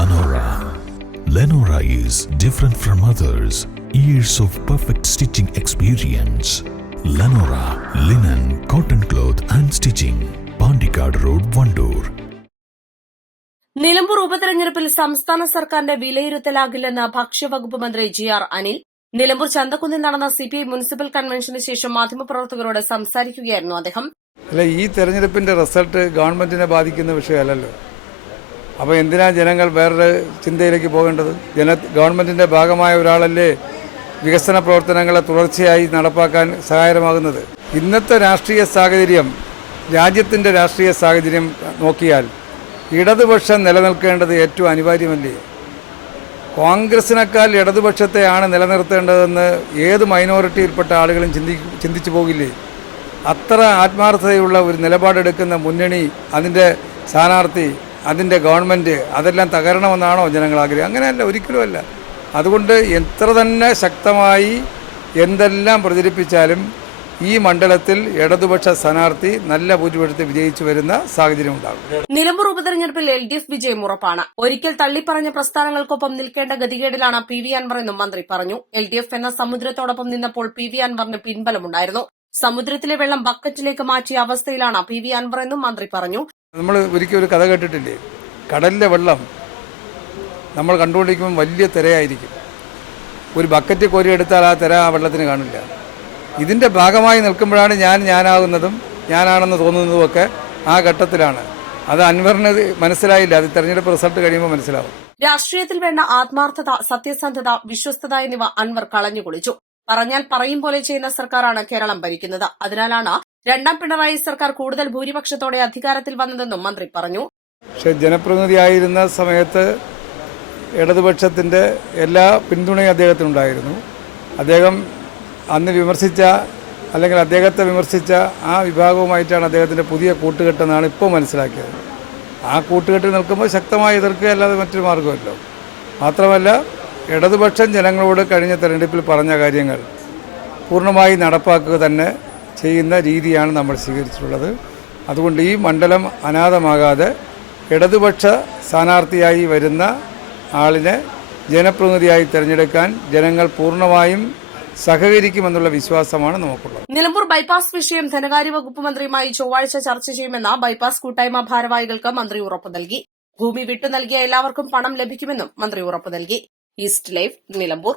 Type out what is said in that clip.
Lenora. Lenora is different from others. Years of perfect stitching experience. Lenora linen, cotton cloth and stitching. Pandikad Road, Vandoor. Nilambur ഉപതെരഞ്ഞെടുപ്പിൽ സംസ്ഥാന സർക്കാരിന്റെ വിലയിരുത്തലാകില്ലെന്ന് ഭക്ഷ്യവകുപ്പ് മന്ത്രി G R Anil Nilambur ചന്തക്കുന്നിൽ നടന്ന സിപിഐ മുനിസിപ്പൽ കൺവെൻഷന് ശേഷം മാധ്യമപ്രവർത്തകരോട് സംസാരിക്കുകയായിരുന്നു അദ്ദേഹം അല്ല ഈ തെരഞ്ഞെടുപ്പിന്റെ റിസൾട്ട് ഗവൺമെന്റിനെ ബാധിക്കുന്ന വിഷയമല്ലല്ലോ അപ്പോൾ എന്തിനാണ് ജനങ്ങൾ വേറൊരു ചിന്തയിലേക്ക് പോകേണ്ടത്? ജന ഗവൺമെന്റിന്റെ ഭാഗമായ ഒരാളല്ലേ വികസന പ്രവർത്തനങ്ങളെ തുടർച്ചയായി നടപ്പാക്കാൻ സഹായകരമാകുന്നത്? ഇന്നത്തെ രാഷ്ട്രീയ സാഹചര്യം രാജ്യത്തിന്റെ രാഷ്ട്രീയ സാഹചര്യം നോക്കിയാൽ ഇടതുപക്ഷം നിലനിൽക്കേണ്ടത് ഏറ്റവും അനിവാര്യമല്ലേ? കോൺഗ്രസിനേക്കാൾ ഇടതുപക്ഷത്തെയാണ് നിലനിർത്തേണ്ടതെന്ന് ഏത് മൈനോറിറ്റിയിൽപ്പെട്ട ആളുകളും ചിന്തി ചിന്തിച്ചു പോകില്ലേ? അത്ര ആത്മാർത്ഥതയുള്ള ഒരു നിലപാടെടുക്കുന്ന മുന്നണി അതിന്റെ സ്ഥാനാർത്ഥി അതിന്റെ ഗവൺമെന്റ് അതെല്ലാം തകരണമെന്നാണോ ജനങ്ങൾ ആഗ്രഹം അങ്ങനെയല്ല ഒരിക്കലുമല്ല. അതുകൊണ്ട് എത്ര തന്നെ ശക്തമായി എന്തെല്ലാം പ്രചരിപ്പിച്ചാലും ഈ മണ്ഡലത്തിൽ ഇടതുപക്ഷ സ്ഥാനാർത്ഥി നല്ല ഭൂരിപക്ഷത്തിൽ വിജയിച്ചു വരുന്ന സാഹചര്യം ഉണ്ടാകും. നിലമ്പൂർ ഉപതെരഞ്ഞെടുപ്പിൽ എൽ ഡി എഫ് വിജയം ഉറപ്പാണ്. ഒരിക്കൽ തള്ളിപ്പറഞ്ഞ പ്രസ്ഥാനങ്ങൾക്കൊപ്പം നിൽക്കേണ്ട ഗതികേടിലാണ് പി വി അൻവർ എന്നും മന്ത്രി പറഞ്ഞു. എൽ ഡി എഫ് എന്ന സമുദ്രത്തോടൊപ്പം നിന്നപ്പോൾ പി വി അൻവറിന് പിൻബലമുണ്ടായിരുന്നു. സമുദ്രത്തിലെ വെള്ളം ബക്കറ്റിലേക്ക് മാറ്റിയ അവസ്ഥയിലാണ് പി വി അൻവർ എന്നും മന്ത്രി പറഞ്ഞു. നമ്മൾ ഒരിക്കൽ ഒരു കഥ കേട്ടിട്ടില്ലേ? കടലിലെ വെള്ളം നമ്മൾ കണ്ടുകൊണ്ടിരിക്കുമ്പോൾ വലിയ തിരയായിരിക്കും. ഒരു ബക്കറ്റ് കോരി എടുത്താൽ ആ തിര ആ വെള്ളത്തിന് കാണില്ല. ഇതിന്റെ ഭാഗമായി നിൽക്കുമ്പോഴാണ് ഞാൻ ഞാനാകുന്നതും ഞാനാണെന്ന് തോന്നുന്നതുമൊക്കെ ആ ഘട്ടത്തിലാണ്. അത് അൻവറിന് മനസ്സിലായില്ല. അത് തെരഞ്ഞെടുപ്പ് റിസൾട്ട് കഴിയുമ്പോൾ മനസ്സിലാവും. രാഷ്ട്രീയത്തിൽ വേണ്ട ആത്മാർത്ഥത സത്യസന്ധത വിശ്വസ്തത എന്നിവ അൻവർ കളഞ്ഞുകുളിച്ചു. പറഞ്ഞാൽ പറയും പോലെ ചെയ്യുന്ന സർക്കാരാണ് കേരളം ഭരിക്കുന്നത്. അതിനാലാണ് രണ്ടാം പിണറായി സർക്കാർ കൂടുതൽ ഭൂരിപക്ഷത്തോടെ അധികാരത്തിൽ വന്നതെന്നും മന്ത്രി പറഞ്ഞു. പക്ഷേ ജനപ്രതിനിധിയായിരുന്ന സമയത്ത് ഇടതുപക്ഷത്തിന്റെ എല്ലാ പിന്തുണയും അദ്ദേഹത്തിനുണ്ടായിരുന്നു. അദ്ദേഹം അന്ന് വിമർശിച്ച അല്ലെങ്കിൽ അദ്ദേഹത്തെ വിമർശിച്ച ആ വിഭാഗവുമായിട്ടാണ് അദ്ദേഹത്തിന്റെ പുതിയ കൂട്ടുകെട്ടെന്നാണ് ഇപ്പോൾ മനസ്സിലാക്കിയത്. ആ കൂട്ടുകെട്ടിൽ നിൽക്കുമ്പോൾ ശക്തമായി എതിർക്കുക അല്ലാതെ മറ്റൊരു മാർഗമല്ലോ മാത്രമല്ല ഇടതുപക്ഷം ജനങ്ങളോട് കഴിഞ്ഞ തെരഞ്ഞെടുപ്പിൽ പറഞ്ഞ കാര്യങ്ങൾ പൂർണമായി നടപ്പാക്കുക തന്നെ ചെയ്യുന്ന രീതിയാണ് നമ്മൾ സ്വീകരിച്ചിട്ടുള്ളത്. അതുകൊണ്ട് ഈ മണ്ഡലം അനാഥമാകാതെ ഇടതുപക്ഷ സ്ഥാനാർത്ഥിയായി വരുന്ന ആളിനെ ജനപ്രതിനിധിയായി തിരഞ്ഞെടുക്കാൻ ജനങ്ങൾ പൂർണമായും സഹകരിക്കുമെന്നുള്ള വിശ്വാസമാണ് നമുക്കുള്ളത്. നിലമ്പൂർ ബൈപ്പാസ് വിഷയം ധനകാര്യ വകുപ്പ് മന്ത്രിയുമായി ചൊവ്വാഴ്ച ചർച്ച ചെയ്യുമെന്ന ബൈപ്പാസ് കൂട്ടായ്മ ഭാരവാഹികൾക്ക് മന്ത്രി ഉറപ്പ് നൽകി. ഭൂമി വിട്ടു നൽകിയ എല്ലാവർക്കും പണം ലഭിക്കുമെന്നും മന്ത്രി ഉറപ്പ് നൽകി. East life Nilambur.